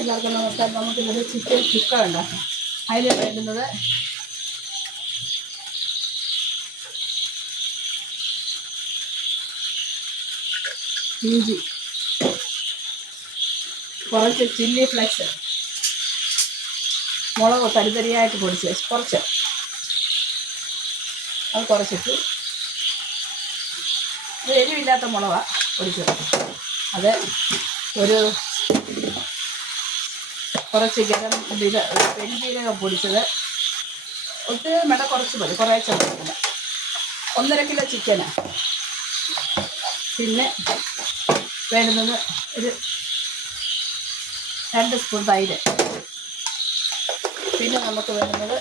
എല്ലാവർക്കും നമസ്കാരം. നമുക്കിന്നൊരു ചിക്കൻ ചുക്ക ഉണ്ടാക്കാം. അതിന് വേണ്ടുന്നത് ഇഞ്ചി, കുറച്ച് ചില്ലി ഫ്ലെക്സ്, മുളക് തരിതരിയായിട്ട് പൊടിച്ച് കുറച്ച് അത് കുറച്ചിട്ട്, എരിവില്ലാത്ത മുളകാണ് പൊടിച്ചത്. അത് ഒരു കുറച്ച് പെരുംജീരകം പൊടിച്ചത്, ഒത്തിരി വേണ്ട, കുറച്ച് മതി, കുറേശ്ശെ മതി. 1.5 കിലോ ചിക്കന്. പിന്നെ വേണ്ടുന്നത് ഒരു 2 സ്പൂൺ തൈര്. പിന്നെ നമുക്ക് വേണ്ടുന്നത്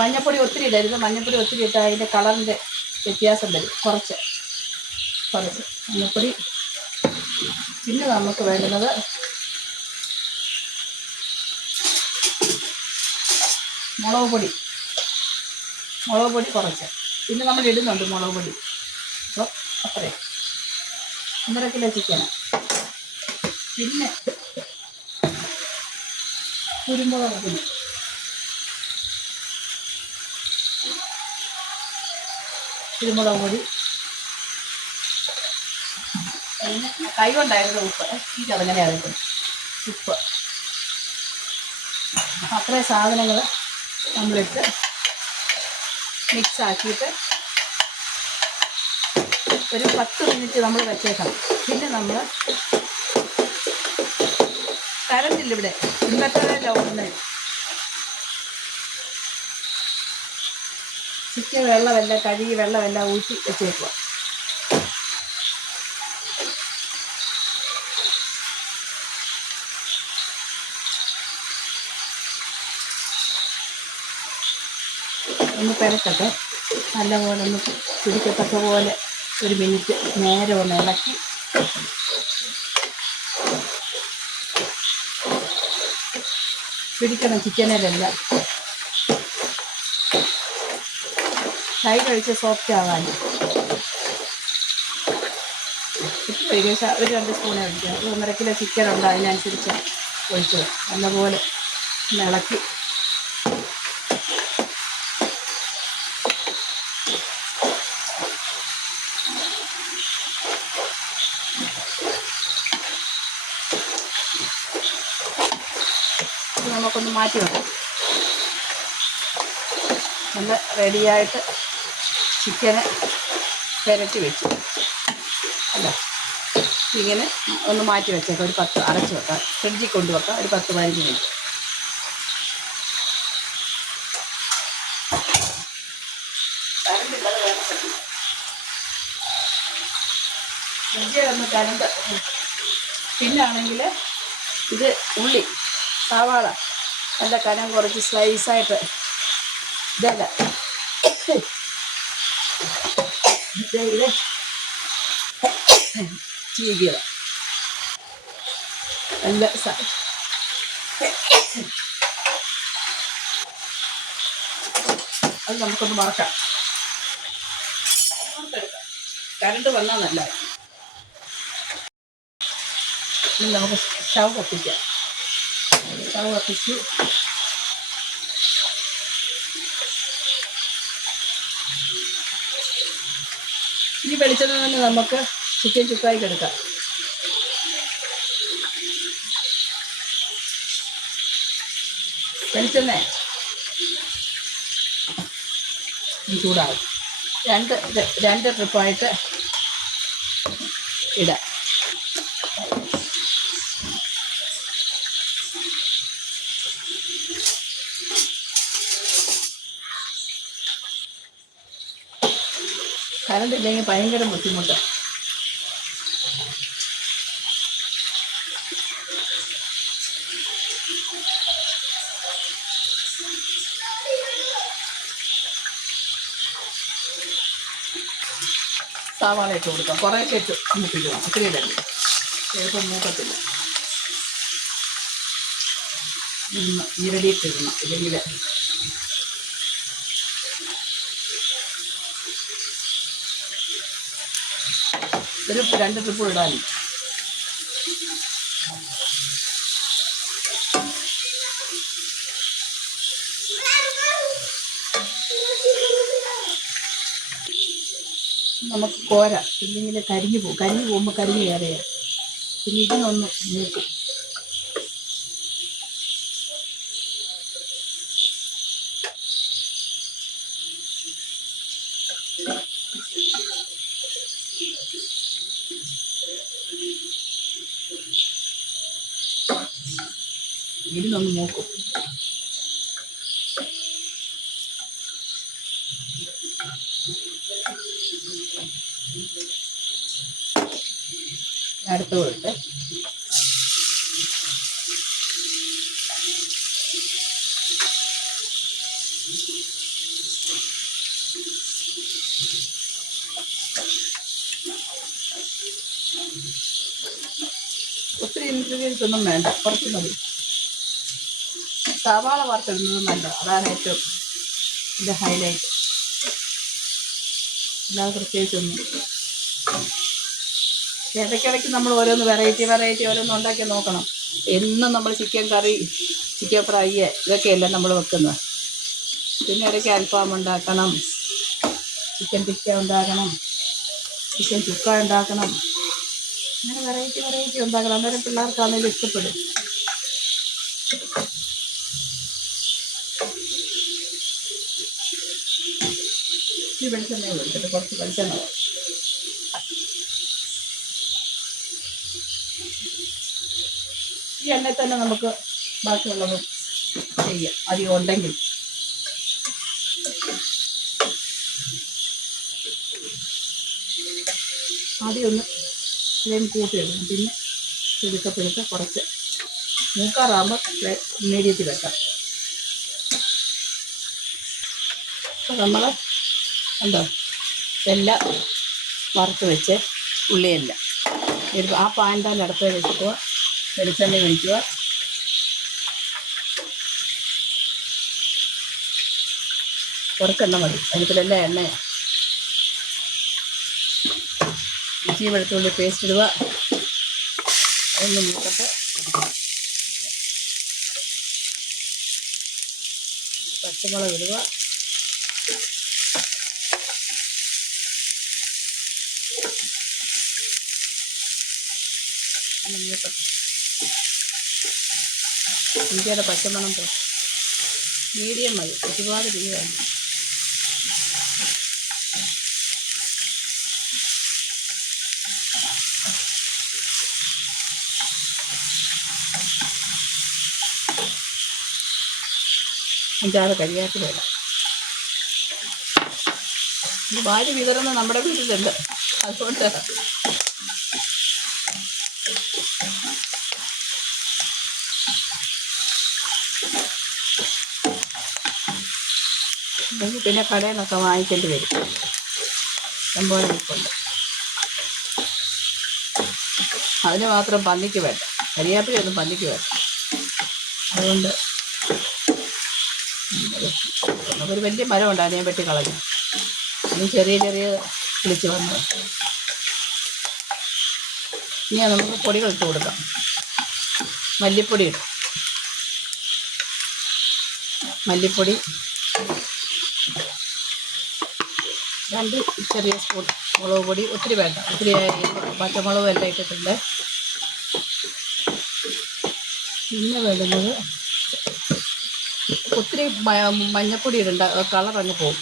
മഞ്ഞൾപ്പൊടി ഒത്തിരി ഇടരുത്. മഞ്ഞൾപ്പൊടി ഒത്തിരി ഇട്ടാൽ അതിൻ്റെ കളറിൻ്റെ വ്യത്യാസം വരും. കുറച്ച് മഞ്ഞൾപ്പൊടി. പിന്നെ നമുക്ക് വേണ്ടുന്നത് മുളക് പൊടി കുറച്ച്. പിന്നെ നമ്മൾ ഇടുന്നുണ്ട് മുളക് പൊടി. അപ്പോൾ അത്രയും 1.5 കിലോ ചിക്കന്. പിന്നെ കുരുമുളക് പൊടി, പിന്നെ കൈ കൊണ്ടായിരുന്നു ഉപ്പ്. എനിക്കതങ്ങനെ അറിയത്തില്ല. ഉപ്പ്. അത്രയും സാധനങ്ങൾ നമ്മളിട്ട് മിക്സാക്കിയിട്ട് ഒരു 10 മിനിറ്റ് നമ്മൾ വെച്ചേക്കണം. പിന്നെ നമ്മൾ കറണ്ടില്ല ഇവിടെ, ഇൻവെർട്ടറില്ല ഓടുന്നത്. ചിക്കൻ വെള്ളമെല്ലാം കഴുകി വെള്ളമെല്ലാം ഊറ്റി വെച്ചേക്കുക. ഒന്ന് പെരക്കട്ടെ, നല്ലപോലെ ഒന്ന് പിടിക്കത്തക്ക പോലെ 1 മിനിറ്റ് നേരെ ഒന്ന് ഇളക്കി പിടിക്കണം ചിക്കനിലെല്ലാം. തൈര് ഒഴിച്ച് സോഫ്റ്റ് ആവാൻ ഏകദേശം ഒരു 2 സ്പൂണേ ഒഴിക്കുക. 1.5 കിലോ ചിക്കൻ ഉണ്ട്, അതിനനുസരിച്ച് ഒഴിച്ചത്. നല്ലപോലെ ഒന്ന് ഇളക്കി നമുക്കൊന്ന് മാറ്റി വെക്കാം. നല്ല റെഡിയായിട്ട് ചിക്കന് പുരട്ടി വെച്ചു അല്ല, ഇങ്ങനെ ഒന്ന് മാറ്റി വെച്ചേക്കാം. ഒരു 10 അടച്ച് വെക്കാം. ഫ്രിഡ്ജിൽ കൊണ്ടുവെക്കാം ഒരു 10-15 മിനിറ്റ്. കറണ്ടില്ലാതെ വേണം പറ്റില്ല. ഫ്രിഡ്ജിൽ ഒന്ന് കറണ്ട്. പിന്നാണെങ്കിൽ ഇത് ഉള്ളി, സവാള നല്ല കനം കുറച്ച് സ്ലൈസായിട്ട് ഇതല്ല ഇത് ചീകിയത് നല്ല അത് നമുക്കൊന്ന് മറക്കാം. കറണ്ട് വന്നാൽ നല്ല. ഇനി നമുക്ക് സ്റ്റൗ കത്തിക്കാം. സ്റ്റൗ കത്തിച്ച് ഈ വെളിച്ചെണ്ണ തന്നെ നമുക്ക് ചിക്കൻ ചുക്കായി എടുക്കാം. വെളിച്ചെണ്ണ ചൂടാവും. 2 ട്രിപ്പായിട്ട് ഇടാം. കറണ്ട് ഇല്ലെങ്കിൽ ഭയങ്കര ബുദ്ധിമുട്ട്. സവാള ഇട്ട് കൊടുക്കാം. കുറേശ്ശെ ഇട്ട് മൂപ്പിക്കണം. ഒത്തിരി ഇടല്ലേ, ചിലപ്പോൾ മൂക്കത്തില്ല. ഈരടിയിട്ടിടണം, ഇല്ലെങ്കിൽ ഒരു 2 ട്രിപ്പ് ഇടാനും. നമുക്ക് കോരാം. ഇല്ലെങ്കിൽ കരിഞ്ഞു പോകും. കരിഞ്ഞു പോകുമ്പോൾ കരിഞ്ഞ് കയറിയാൽ പിന്നെ ഇതിനൊന്ന് മൂക്കും. ഇതിനൊന്ന് മൂക്കും. അടുത്ത് പോയിട്ട് ഒത്തിരി ഇൻഗ്രീഡിയൻസ് ഒന്നും വേണ്ട, കുറച്ച് മതി. സവാള വറുത്തിടുന്നത് നല്ല, അതാണ് ഏറ്റവും ഇതിൻ്റെ ഹൈലൈറ്റ്. അല്ലാതെ പ്രത്യേകിച്ചൊന്നും. ഇടയ്ക്കിടയ്ക്ക് നമ്മൾ ഓരോന്ന് വെറൈറ്റി ഓരോന്ന് ഉണ്ടാക്കി നോക്കണം. എന്നും നമ്മൾ ചിക്കൻ കറി, ചിക്കൻ ഫ്രൈ ഇതൊക്കെയല്ല നമ്മൾ വെക്കുന്നത്. പിന്നെ ഇടയ്ക്ക് അൽഫാം ഉണ്ടാക്കണം, ചിക്കൻ ടിക്ക ഉണ്ടാക്കണം, ചിക്കൻ ചുക്ക ഉണ്ടാക്കണം. അങ്ങനെ വെറൈറ്റി ഉണ്ടാക്കണം. അന്നേരം പിള്ളേർക്കാണെങ്കിലും ഇഷ്ടപ്പെടും. ഈ വെളിച്ചെണ്ണ കൊടുത്തിട്ട് കുറച്ച് വെളിച്ചെണ്ണ. ഈ എണ്ണയിൽ തന്നെ നമുക്ക് ബാക്കിയുള്ളത് ചെയ്യാം, അധികം ഉണ്ടെങ്കിൽ. ആദ്യം ഒന്ന് ഫ്ലെയിം കൂട്ടിയിടണം. പിന്നെ പിടുക്ക കുറച്ച് മൂക്കാറാകുമ്പോൾ മീഡിയത്തിൽ വെക്കാം. അപ്പോൾ നമ്മൾ എന്തോ എല്ലാം വറുത്ത് വെച്ച് ഉള്ളിയെല്ലാം ആ പാൻ തന്നെ അടുത്ത് വെക്കുക. വെളിച്ചെണ്ണ ഒഴിക്കുക. കുറച്ചെണ്ണ മതി, അതിനകത്തിലെല്ലാം എണ്ണയാണ്. ഇഞ്ചി വെളുത്തുള്ളി പേസ്റ്റ് ഇടുക. അതൊന്ന് മൂക്കട്ടെ. പച്ചമുളക് ഇടുക. ഒന്ന് മൂക്കട്ടെ. ഇഞ്ചിയുടെ പച്ചമണം പോ. മീഡിയം മതി, ഒരുപാട് തിരിയാണ്. അഞ്ചാറ് കരിയാപ്പില ഇടാം. വാരി വിതറുന്ന നമ്മുടെ വീട്ടിലുണ്ട്, അതുകൊണ്ട് പിന്നെ കടയിൽ നിന്നൊക്കെ വാങ്ങിക്കേണ്ടി വരും. സംഭവം നിൽപ്പുണ്ട്. അതിന് മാത്രം പന്നിക്ക് വേണ്ട, കരിയാപ്പിലൊന്നും പന്നിക്ക് വേണ്ട. അതുകൊണ്ട് ഒരു വലിയ മരം ഉണ്ട്, അതിനെ വെട്ടി കളഞ്ഞു. ഇനി ചെറിയ കിളിച്ച് വന്നു. ഇനി നമുക്ക് പൊടികൾ ഇട്ട് കൊടുക്കാം. മല്ലിപ്പൊടി ഇടും. മല്ലിപ്പൊടി 2 ചെറിയ സ്പൂൺ. മുളക് പൊടി ഒത്തിരി വേണ്ട, ഒത്തിരി പച്ചമുളകും എല്ലാം ഇട്ടിട്ടുണ്ട്. പിന്നെ വേണ്ടുന്നത് ഒത്തിരി മഞ്ഞപ്പൊടി ഇടണ്ട, കളർ അങ്ങ് പോകും.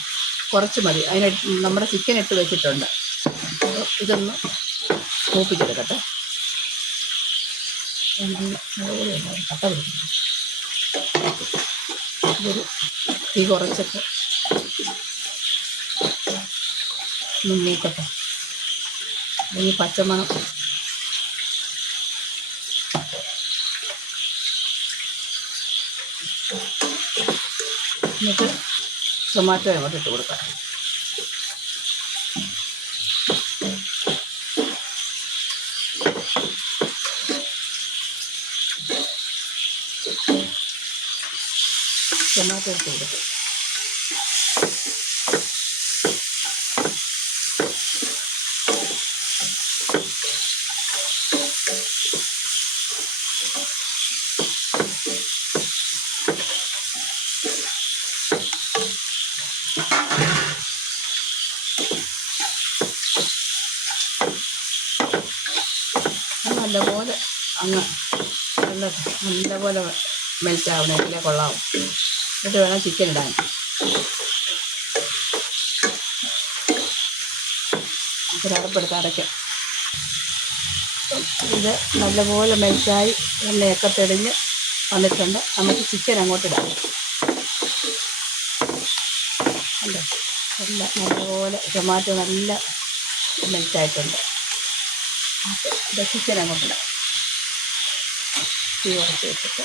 കുറച്ച് മതി. അതിന് നമ്മുടെ ചിക്കൻ ഇട്ട് വെച്ചിട്ടുണ്ട്. ഇതൊന്ന് മൂപ്പിച്ചെടുക്കട്ടെ. കട്ട പിടിക്കും. ഇതൊരു തീ കുറച്ചിട്ട് ഒന്ന് മൂക്കട്ടെ. ഈ പച്ചമണം എന്നിട്ട് ടൊമാറ്റോ അങ്ങോട്ട് ഇട്ട് കൊടുക്കാം. ടൊമാറ്റോ ഇട്ട് കൊടുക്കും. നല്ലപോലെ അങ്ങ് നല്ലപോലെ മെൽറ്റ് ആവണമെങ്കിലേ കൊള്ളാവും. എന്നിട്ട് വേണം ചിക്കൻ ഇടാൻ. അടപ്പെടുത്ത് അടയ്ക്കാം. ഇത് നല്ലപോലെ മെൽറ്റായി എണ്ണയൊക്കെ തെളിഞ്ഞ് വന്നിട്ടുണ്ട്. നമുക്ക് ചിക്കൻ അങ്ങോട്ടിടാം. അല്ലേ, നല്ലപോലെ ടൊമാറ്റോ നല്ല മെൽറ്റായിട്ടുണ്ട്. ഇത് ചിക്കൻ അങ്ങോട്ടിടാം. തീ കുറച്ച് വെച്ചിട്ട്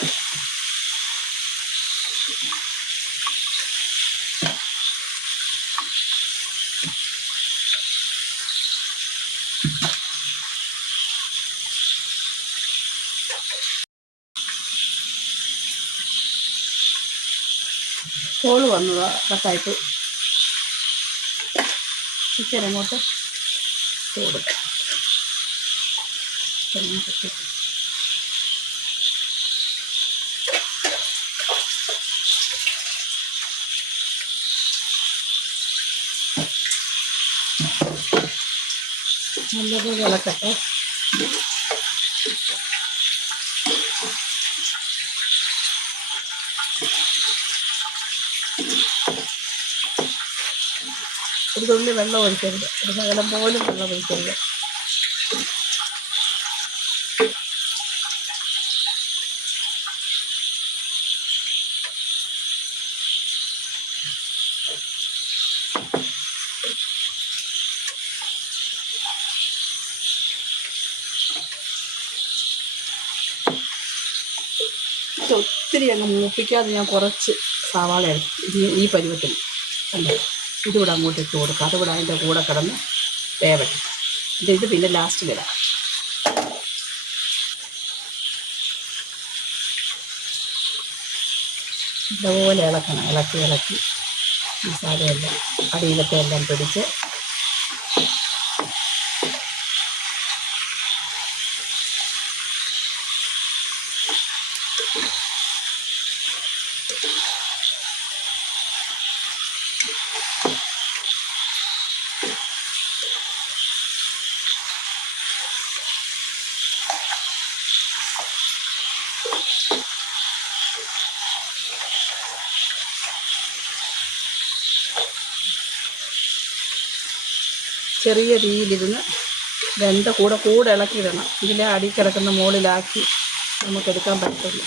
കോള് വന്നതാ കട്ടായിട്ട്. ചിക്കൻ അങ്ങോട്ട് കൊടുക്കാം. നല്ലപോലെ ഇളക്കട്ടെ. ഒരു തുള്ളി വെള്ളം ഒഴിക്കരുത്, ഒരു ശകലം പോലും വെള്ളം ഒഴിക്കരുത്. ഒത്തിരി അങ്ങ് മൂപ്പിക്കാതെ ഞാൻ കുറച്ച് സവാള എടുത്തു ഈ പരുവത്തിൽ അല്ലേ. ഇതിവിടെ അങ്ങോട്ട് ഇട്ട് കൊടുക്കുക. അതുകൂടെ അതിൻ്റെ കൂടെ കിടന്ന് വേവട്ടെ. ഇത് പിന്നെ ലാസ്റ്റിലിടാം. ഇതുപോലെ ഇളക്കണം. ഇളക്കി മസാലയെല്ലാം അടിയിലത്തെ എല്ലാം പിടിച്ച് ചെറിയ തീയിലിരുന്ന് വെന്ത കൂടെ ഇളക്കിയിടണം. ഇതിലെ അടി കിടക്കുന്ന മുകളിലാക്കി നമുക്കെടുക്കാൻ പറ്റുള്ളൂ,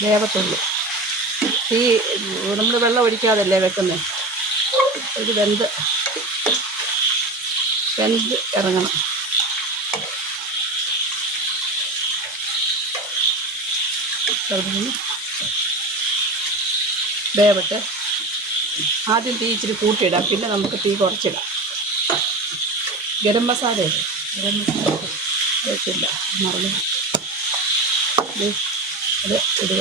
വേവത്തുള്ളൂ. തീ നമ്മൾ വെള്ളം ഒഴിക്കാതല്ലേ വെക്കുന്നത്. ഇത് വെന്ത് ഇറങ്ങണം. വേവട്ടെ. ആദ്യം തീ ഇച്ചിരി കൂട്ടിയിടാം, പിന്നെ നമുക്ക് തീ കുറച്ചിടാം. ഗരം മസാല വെച്ചില്ല മറന്നു. അത് ഇടുക.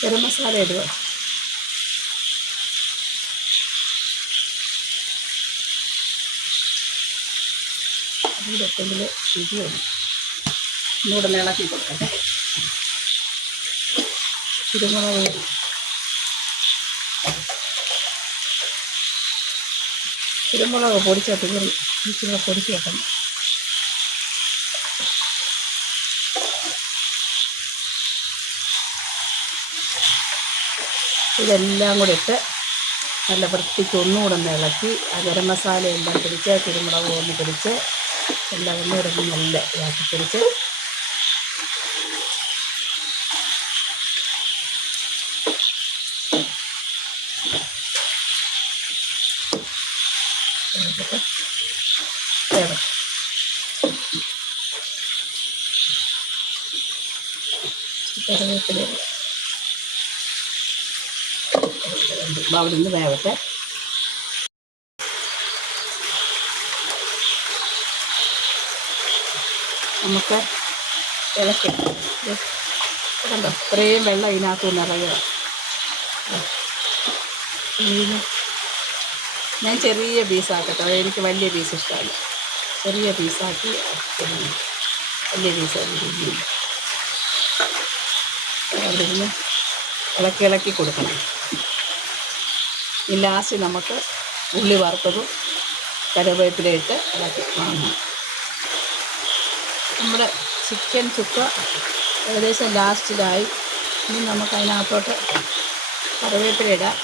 ഗരം മസാല ഇടുക. അതിൻ്റെ ഒക്കെങ്കിൽ ഇത് വേണം. ഒന്നുകൂടെ ഇളക്കി കൊടുക്കട്ടെ. കുരുമുളക് പൊടിച്ചാൽ തീർന്നു. ഇച്ചിരി പൊടിച്ച് വെക്കണം. ഇതെല്ലാം കൂടെ ഇട്ട് നല്ല വൃത്തിക്ക് ഒന്നുകൂടെ ഒന്ന് ഇളക്കി ആ ഗരം മസാല എല്ലാം പിടിച്ച് കുരുമുളക് ഒന്ന് പിടിച്ച് എല്ലാം ഒന്നുകൂടെ നല്ല ഇളക്കി പിടിച്ച് കറിവേപ്പില അവിടെ നിന്ന് വേവട്ടെ. നമുക്ക് ഇളക്കി കണ്ടോ, ഇത്രയും വെള്ളം ഇതിനകത്ത് നിറയുക. ഞാൻ ചെറിയ പീസാക്കട്ടെ, എനിക്ക് വലിയ പീസ് ഇഷ്ടമല്ല. ചെറിയ പീസാക്കി വലിയ പീസാക്കി അവിടെ നിന്ന് ഇളക്കി കൊടുക്കണം. ഈ ലാസ്റ്റ് നമുക്ക് ഉള്ളി വറുത്തതും കറിവേപ്പില ഇട്ട് ഇളക്കി വാങ്ങണം. നമ്മുടെ ചിക്കൻ ചുക്ക ഏകദേശം ലാസ്റ്റിലായി. ഇനി നമുക്ക് അതിനകത്തോട്ട് കറിവേപ്പില ഇടാം.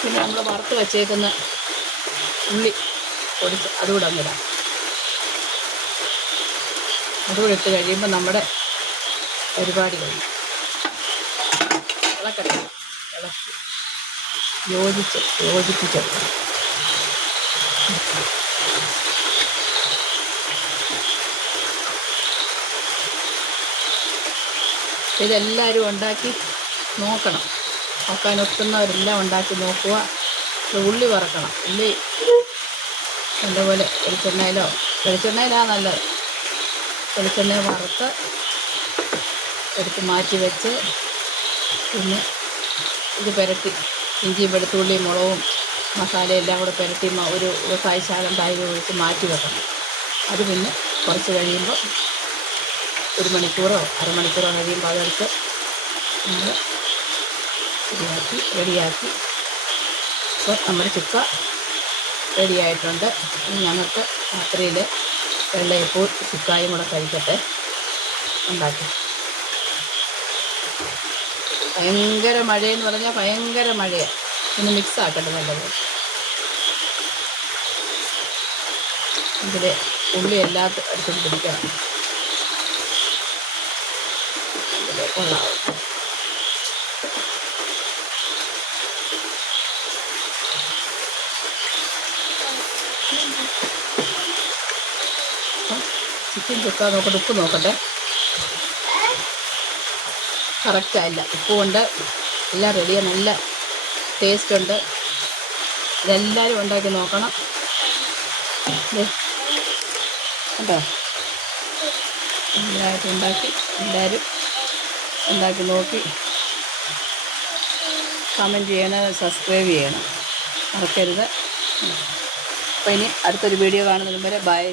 പിന്നെ നമ്മൾ വറുത്ത് വച്ചേക്കുന്ന ഉള്ളി പൊടിച്ച് അതുകൂടെ അങ്ങിടാം. അതുകൂടെ ഇട്ട് കഴിയുമ്പോൾ നമ്മുടെ പരിപാടി കഴിഞ്ഞു. ഇളക്കി യോജിപ്പിച്ചെടുക്കണം. ഇതെല്ലാവരും ഉണ്ടാക്കി നോക്കണം. നോക്കാനൊക്കുന്നവരെല്ലാം ഉണ്ടാക്കി നോക്കുക. ഉള്ളി വറക്കണം. ഉള്ളി നല്ലപോലെ വെളിച്ചെണ്ണയിലാണ് നല്ലത്. വെളിച്ചെണ്ണ വറുത്ത് എടുത്ത് മാറ്റി വെച്ച് പിന്നെ ഇത് പുരട്ടി ഇഞ്ചിയും വെളുത്തുള്ളിയും മുളകും മസാലയെല്ലാം കൂടെ പുരട്ടി ഒരു കായ്ശാലം തൈര് ഒഴിച്ച് മാറ്റി വെക്കണം. അത് പിന്നെ കുറച്ച് കഴിയുമ്പോൾ 1 മണിക്കൂറോ അരമണിക്കൂറോ കഴിയുമ്പോൾ അതെടുത്ത് നമ്മൾ റെഡിയാക്കി. അപ്പോൾ നമ്മുടെ ചുക്ക റെഡിയായിട്ടുണ്ട്. ഇനി ഞങ്ങൾക്ക് രാത്രിയിൽ വെള്ളയപ്പവും ചുക്കായും കൂടെ കഴിക്കട്ടെ. ഉണ്ടാക്കി. ഭയങ്കര മഴയെന്ന് പറഞ്ഞാൽ ഭയങ്കര മഴയാണ്. ഒന്ന് മിക്സ് ആക്കട്ടെ നല്ലപോലെ. ഇതിൽ ഉള്ളി എല്ലായിടത്തും പിടിക്കണം. കൊള്ളാം. ചിക്കൻ ചുക്ക നോക്കട്ടെ, ഉപ്പ് നോക്കട്ടെ. കറക്റ്റായില്ല. ഉപ്പ് കൊണ്ട് എല്ലാം റെഡിയാണ്. നല്ല ടേസ്റ്റ് ഉണ്ട്. ഇതെല്ലാവരും ഉണ്ടാക്കി നോക്കണം കേട്ടോ. എല്ലാവരും ഉണ്ടാക്കി നോക്കി കമൻറ്റ് ചെയ്യണം, സബ്സ്ക്രൈബ് ചെയ്യണം, മറക്കരുത്. അപ്പോൾ ഇനി അടുത്തൊരു വീഡിയോ കാണുന്നതിന് വരെ ബൈ.